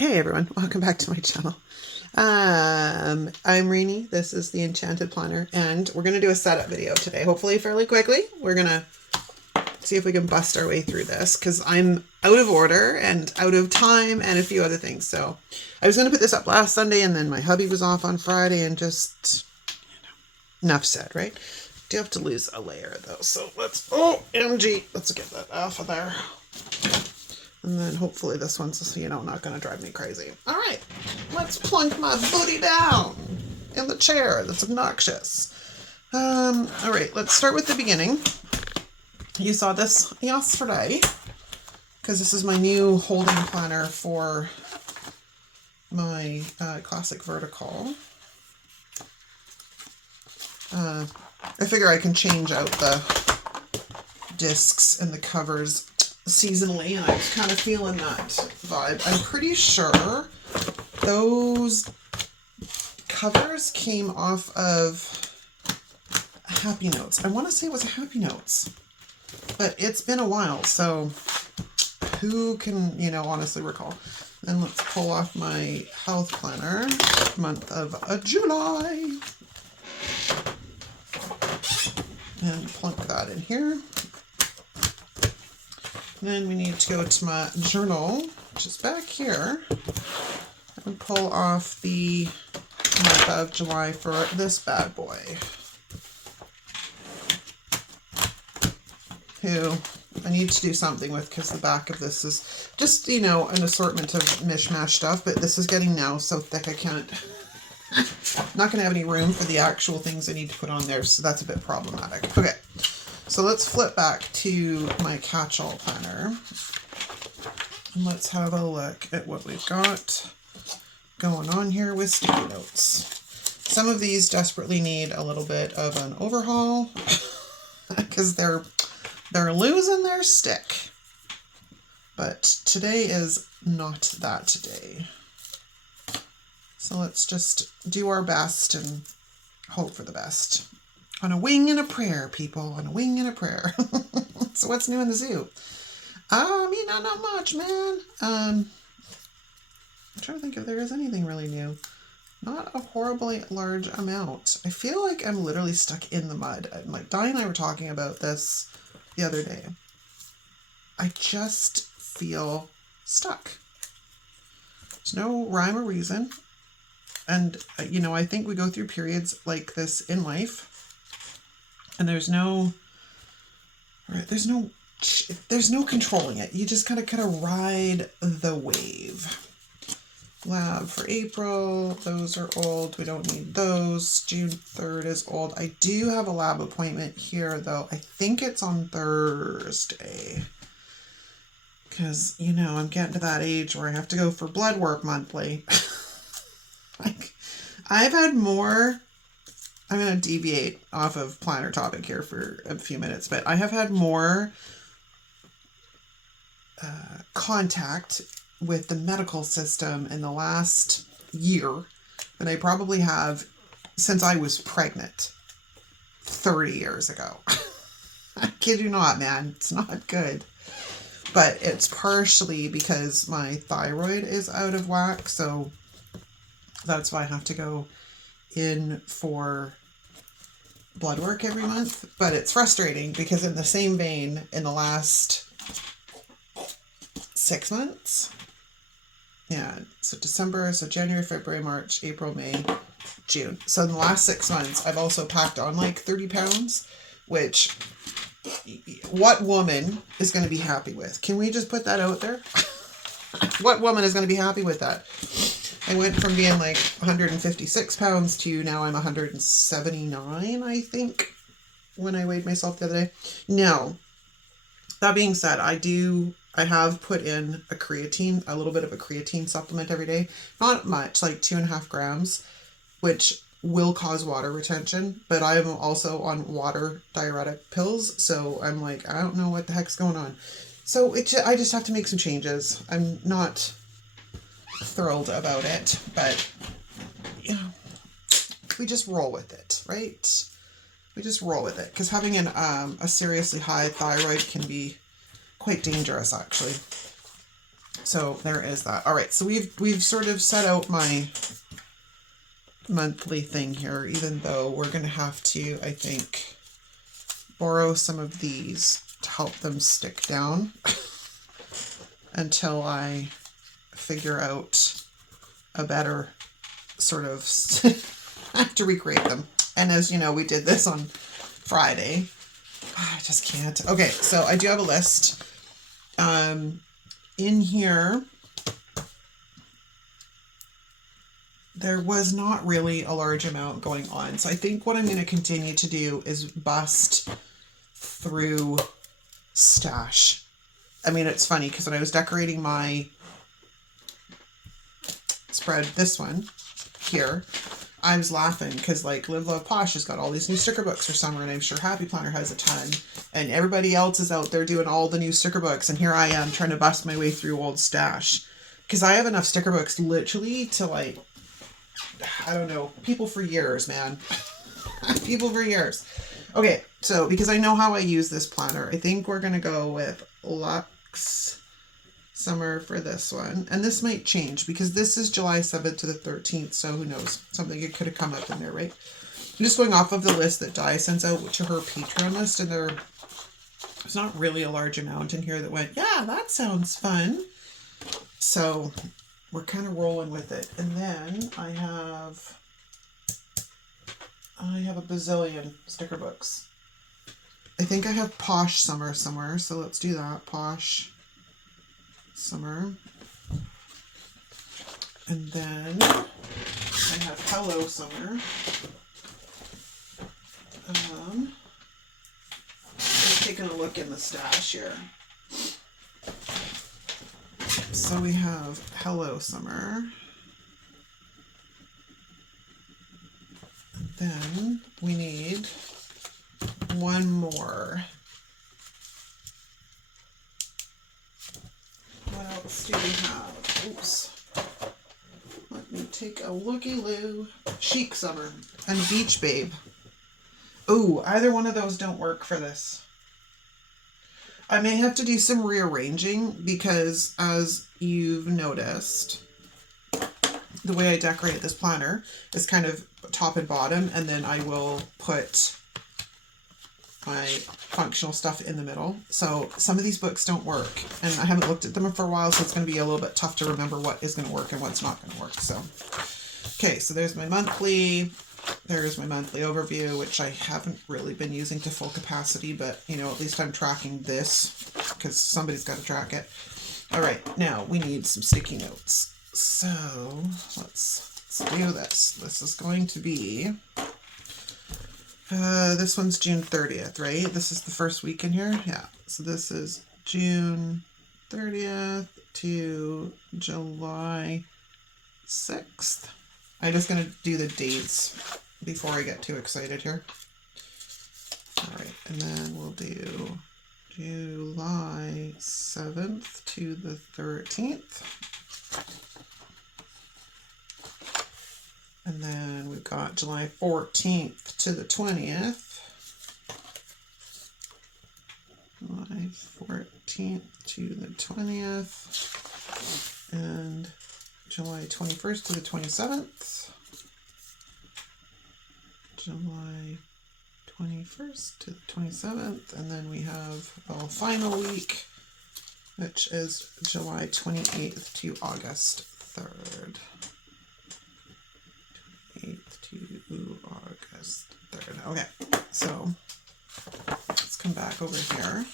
Hey everyone, welcome back to my channel. I'm Rainy. This is the Enchanted Planner, and we're going to do a setup video today, hopefully fairly quickly. We're going to see if we can bust our way through this, because I'm out of order and out of time and a few other things. So I was going to put this up last Sunday, and then my hubby was off on Friday, and just, enough said, right? Do have to lose a layer though, so let's, OMG, let's get that off of there. And then hopefully this one's, not going to drive me crazy. All right, let's plunk my booty down in the chair that's obnoxious. All right, let's start with the beginning. You saw this yesterday, because this is my new holding planner for my classic vertical. I figure I can change out the discs and the covers seasonally, and I was kind of feeling that vibe. I'm pretty sure those covers came off of Happy Notes. I want to say it was a Happy Notes, but it's been a while, so who can, honestly recall? Then let's pull off my health planner, month of July, and plunk that in here. Then we need to go to my journal, which is back here, and pull off the month of July for this bad boy, who I need to do something with, because the back of this is just, an assortment of mishmash stuff, but this is getting now so thick I can't, I'm not going to have any room for the actual things I need to put on there, so that's a bit problematic. Okay. So let's flip back to my catch-all planner, and let's have a look at what we've got going on here with sticky notes. Some of these desperately need a little bit of an overhaul because they're losing their stick. But today is not that day. So let's just do our best and hope for the best. On a wing and a prayer, people. On a wing and a prayer. So what's new in the zoo? Not much, man. I'm trying to think if there is anything really new. Not a horribly large amount. I feel like I'm literally stuck in the mud. Like, Di and I were talking about this the other day. I just feel stuck. There's no rhyme or reason. And, I think we go through periods like this in life. And there's no controlling it. You just gotta kind of ride the wave. Lab for April, those are old. We don't need those. June 3rd is old. I do have a lab appointment here though. I think it's on Thursday. Because, I'm getting to that age where I have to go for blood work monthly. Like, I've had more... I'm going to deviate off of planner topic here for a few minutes, but I have had more contact with the medical system in the last year than I probably have since I was pregnant 30 years ago. I kid you not, man. It's not good. But it's partially because my thyroid is out of whack, so that's why I have to go in for blood work every month. But it's frustrating because in the same vein, in the last 6 months, so December, so January, February, March, April, May, June. So in the last 6 months, I've also packed on like 30 pounds, which what woman is going to be happy with? Can we just put that out there? What woman is going to be happy with that? I went from being like 156 pounds to now I'm 179, I think, when I weighed myself the other day. Now, that being said, I have put in a little bit of a creatine supplement every day. Not much, like 2.5 grams, which will cause water retention, but I am also on water diuretic pills, so I'm like, I don't know what the heck's going on. So I just have to make some changes. I'm not thrilled about it, but we just roll with it, right? We just roll with it, because having a seriously high thyroid can be quite dangerous, actually. So there is that. All right, so we've sort of set out my monthly thing here, even though we're going to have to, I think, borrow some of these to help them stick down until I figure out a better sort of I have to recreate them. And as you know, we did this on Friday. I just can't. Okay, so I do have a list. In here, there was not really a large amount going on. So I think what I'm going to continue to do is bust through stash. I mean, it's funny because when I was decorating my spread, this one here, I was laughing because like Live Love Posh has got all these new sticker books for summer, and I'm sure Happy Planner has a ton, and everybody else is out there doing all the new sticker books, and here I am trying to bust my way through old stash because I have enough sticker books literally to, like, I don't know, people for years, man. People for years. Okay, so because I know how I use this planner, I think we're gonna go with Luxe Summer for this one, and this might change because this is July 7th to the 13th, so who knows, something it could have come up in there, right? I'm just going off of the list that Di sends out to her Patreon list, and there's not really a large amount in here that went, yeah, that sounds fun. So we're kind of rolling with it. And then I have a bazillion sticker books. I think I have Posh Summer somewhere, so let's do that. Posh Summer. And then I have Hello Summer. Just taking a look in the stash here. So we have Hello Summer. And then we need one more. What else do we have? Oops. Let me take a looky-loo. Chic Summer and Beach Babe. Ooh, either one of those don't work for this. I may have to do some rearranging because, as you've noticed, the way I decorate this planner is kind of top and bottom, and then I will put my functional stuff in the middle. So some of these books don't work, and I haven't looked at them for a while, so it's going to be a little bit tough to remember what is going to work and what's not going to work. So, okay, so there's my monthly. There's my monthly overview, which I haven't really been using to full capacity, but, you know, at least I'm tracking this because somebody's got to track it. All right, now we need some sticky notes. So let's do this. This is going to be, this one's June 30th, right? This is the first week in here. Yeah. So this is June 30th to July 6th. I'm just going to do the dates before I get too excited here. All right, and then we'll do July 7th to the 13th. And then we've got July 14th to the 20th. July 14th to the 20th. And July 21st to the 27th. July 21st to the 27th. And then we have the final week, which is July 28th to August 3rd. 28th to August 3rd. Okay, so let's come back over here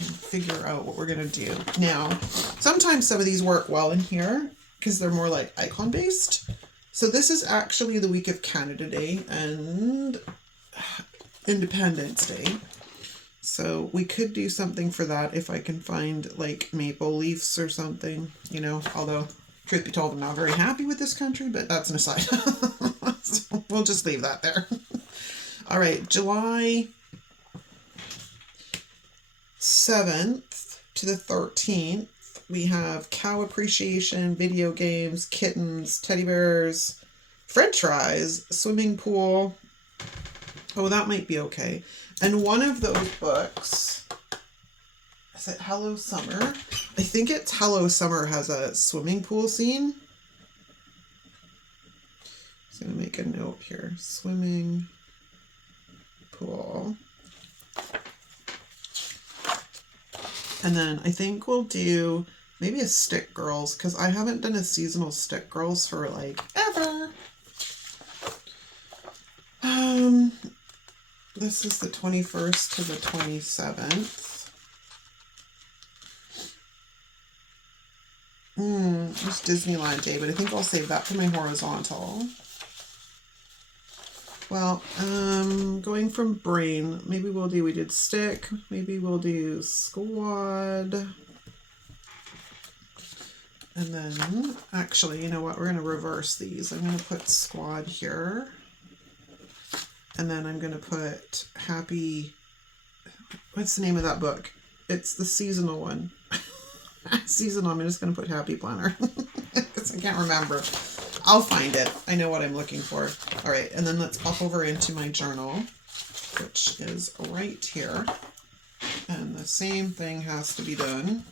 and figure out what we're going to do. Now, sometimes some of these work well in here because they're more like icon based. So this is actually the week of Canada Day and Independence Day. So we could do something for that if I can find like maple leaves or something, you know, although truth be told, I'm not very happy with this country, but that's an aside. So we'll just leave that there. All right, July 7th to the 13th, we have cow appreciation, video games, kittens, teddy bears, french fries, swimming pool. Oh, that might be okay. And one of those books, is it Hello Summer? I think it's Hello Summer has a swimming pool scene. I'm just going to make a note here. Swimming pool. And then I think we'll do maybe a Stick Girls, because I haven't done a seasonal Stick Girls for like ever. This is the 21st to the 27th. It's Disneyland Day, but I think I'll save that for my horizontal. Well, going from brain, maybe we did stick, maybe we'll do squad. And then, actually, you know what, we're going to reverse these. I'm going to put squad here. And then I'm going to put happy, what's the name of that book? It's the seasonal one. Seasonal, I'm just going to put Happy Planner. Because I can't remember. I'll find it. I know what I'm looking for. All right, and then let's pop over into my journal, which is right here. And the same thing has to be done.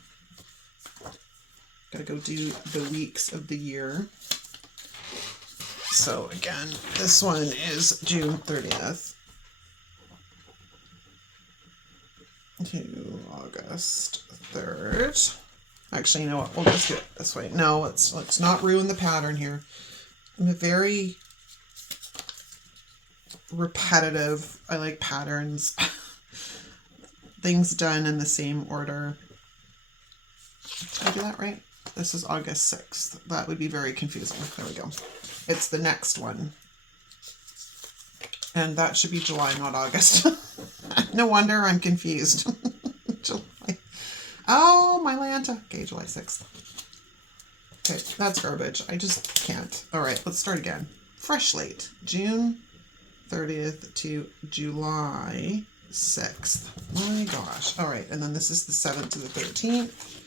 Gotta go do the weeks of the year. So again, this one is June 30th to August 3rd. Actually, you know what? We'll just do it this way. No, let's not ruin the pattern here. I'm a very repetitive. I like patterns. Things done in the same order. Did I do that right? This is August 6th. That would be very confusing. There we go. It's the next one. And that should be July, not August. No wonder I'm confused. July. Oh, my Lanta. Okay, July 6th. Okay, that's garbage. I just can't. All right, let's start again. Fresh slate. June 30th to July 6th. My gosh. All right, and then this is the 7th to the 13th.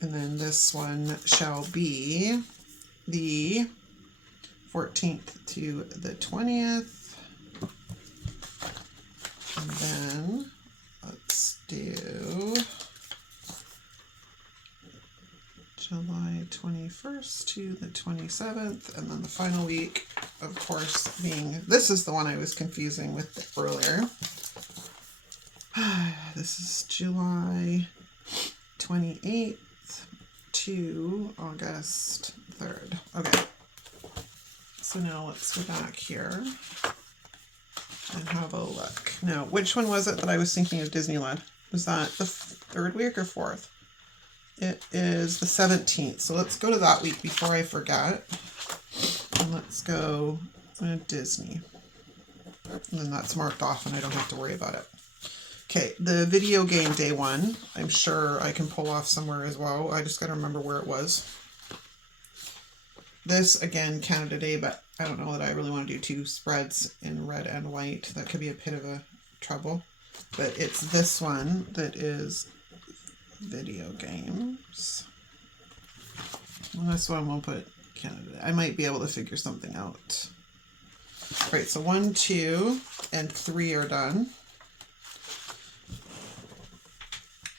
And then this one shall be the 14th to the 20th. And then let's do July 21st to the 27th. And then the final week, of course, being, this is the one I was confusing with earlier. This is July 28th to August 3rd. Okay. So now let's go back here and have a look. Now, which one was it that I was thinking of Disneyland? Was that the third week or fourth? It is the 17th. So let's go to that week before I forget. And let's go Disney. And then that's marked off and I don't have to worry about it. Okay, the video game day one, I'm sure I can pull off somewhere as well. I just got to remember where it was. This, again, Canada Day, but I don't know that I really want to do two spreads in red and white. That could be a bit of a trouble. But it's this one that is video games. And this one we'll put Canada Day. I might be able to figure something out. All right, so 1, 2, and 3 are done.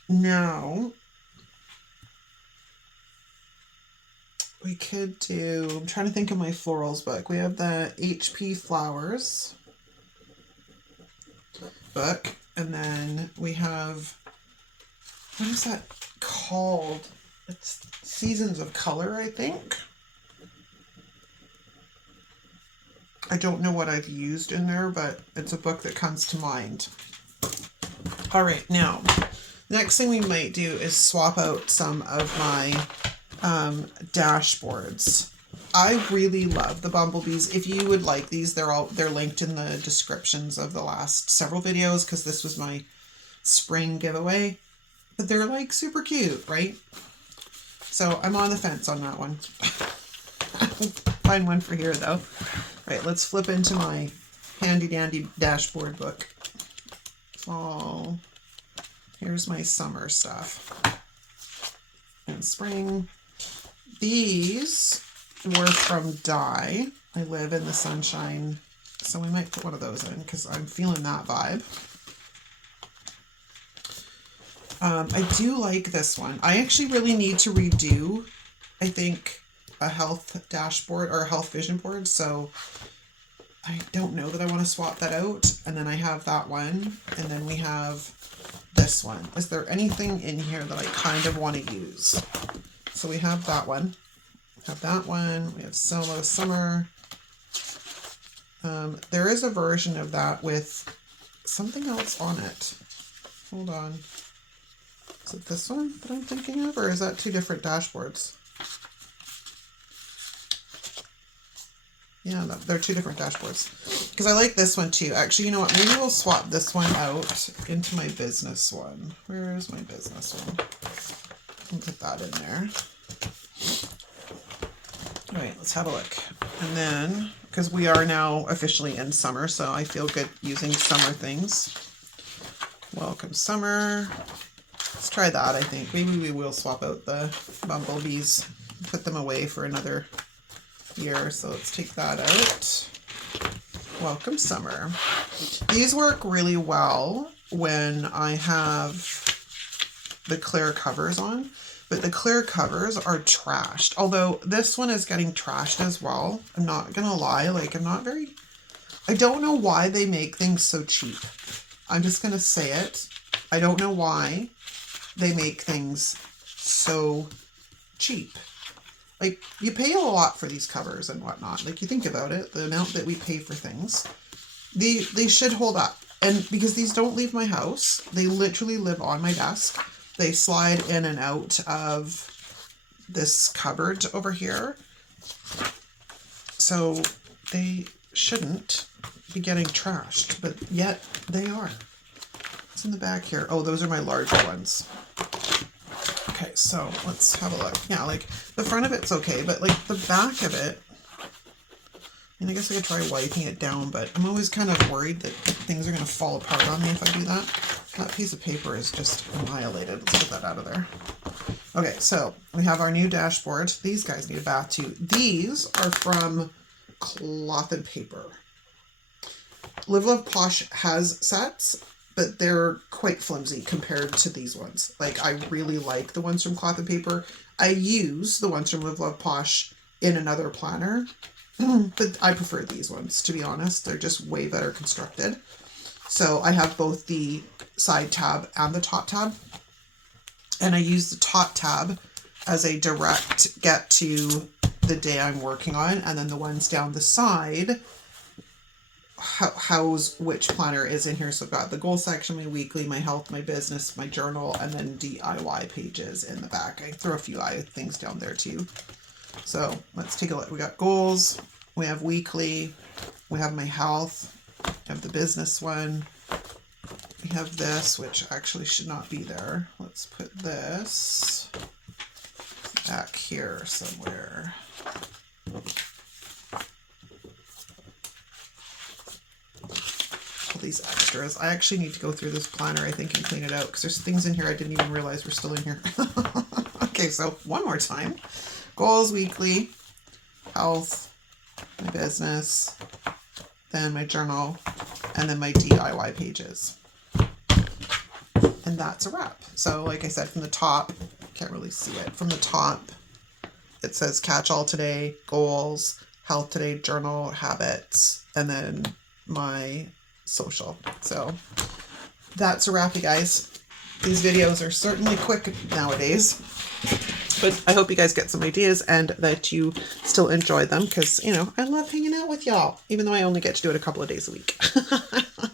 Now, we could do, I'm trying to think of my florals book. We have the HP Flowers book, and then we have, what is that called? It's Seasons of Color, I think. I don't know what I've used in there, but it's a book that comes to mind. All right, now, next thing we might do is swap out some of my dashboards. I really love the bumblebees. If you would like these, they're linked in the descriptions of the last several videos because this was my spring giveaway. But they're like super cute, right? So I'm on the fence on that one. Find one for here though. Right, let's flip into my handy dandy dashboard book. Fall. Here's my summer stuff. And spring. These were from Dye. I live in the sunshine, so we might put one of those in because I'm feeling that vibe. I do like this one. I actually really need to redo, I think, a health dashboard or a health vision board. So I don't know that I want to swap that out. And then I have that one. And then we have this one. Is there anything in here that I kind of want to use? So we have that one. Have that one. We have Solo Summer. There is a version of that with something else on it. Hold on. Is it this one that I'm thinking of, or is that two different dashboards? Yeah, they're two different dashboards. Because I like this one too. Actually, you know what? Maybe we'll swap this one out into my business one. Where is my business one? I'll put that in there. All right, let's have a look. And then, because we are now officially in summer, so I feel good using summer things. Welcome summer. Let's try that, I think. Maybe we will swap out the bumblebees, put them away for another year. So let's take that out. Welcome summer. These work really well when I have the clear covers on, but the clear covers are trashed. Although this one is getting trashed as well. I'm not gonna lie, like I don't know why they make things so cheap. I'm just gonna say it. I don't know why they make things so cheap. Like, you pay a lot for these covers and whatnot. Like, you think about it, the amount that we pay for things, they should hold up. And because these don't leave my house, they literally live on my desk. They slide in and out of this cupboard over here. So they shouldn't be getting trashed, but yet they are. What's in the back here? Oh, those are my larger ones. Okay, so let's have a look. Yeah, like the front of it's okay, but like the back of it, I mean, I guess I could try wiping it down, but I'm always kind of worried that things are going to fall apart on me if I do that. That piece of paper is just annihilated. Let's get that out of there. Okay, so we have our new dashboard. These guys need a bath too. These are from Cloth and Paper. Live Love Posh has sets, but they're quite flimsy compared to these ones. Like, I really like the ones from Cloth and Paper. I use the ones from Live Love Posh in another planner, but I prefer these ones, to be honest. They're just way better constructed. So I have both the side tab and the top tab. And I use the top tab as a direct get to the day I'm working on. And then the ones down the side house which planner is in here. So I've got the goal section, my weekly, my health, my business, my journal, and then DIY pages in the back. I throw a few things down there too. So let's take a look. We got goals, we have weekly, we have my health, we have the business one, we have this, which actually should not be there. Let's put this back here somewhere. These extras. I actually need to go through this planner, I think, and clean it out because there's things in here I didn't even realize were still in here. Okay, so one more time. Goals, weekly, health, my business, then my journal, and then my DIY pages. And that's a wrap. So like I said, from the top, can't really see it. From the top, it says catch all today, goals, health today, journal, habits, and then my social. So that's a wrap, you guys. These videos are certainly quick nowadays, but I hope you guys get some ideas and that you still enjoy them because, you know, I love hanging out with y'all, even though I only get to do it a couple of days a week.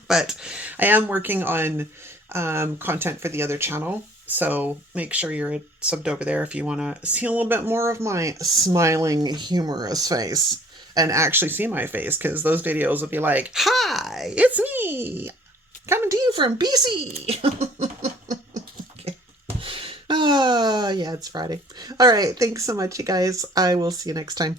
But I am working on content for the other channel, so make sure you're subbed over there if you want to see a little bit more of my smiling, humorous face. And actually see my face, because those videos will be like, hi, it's me, coming to you from BC. Okay. Yeah, it's Friday. All right, thanks so much, you guys. I will see you next time.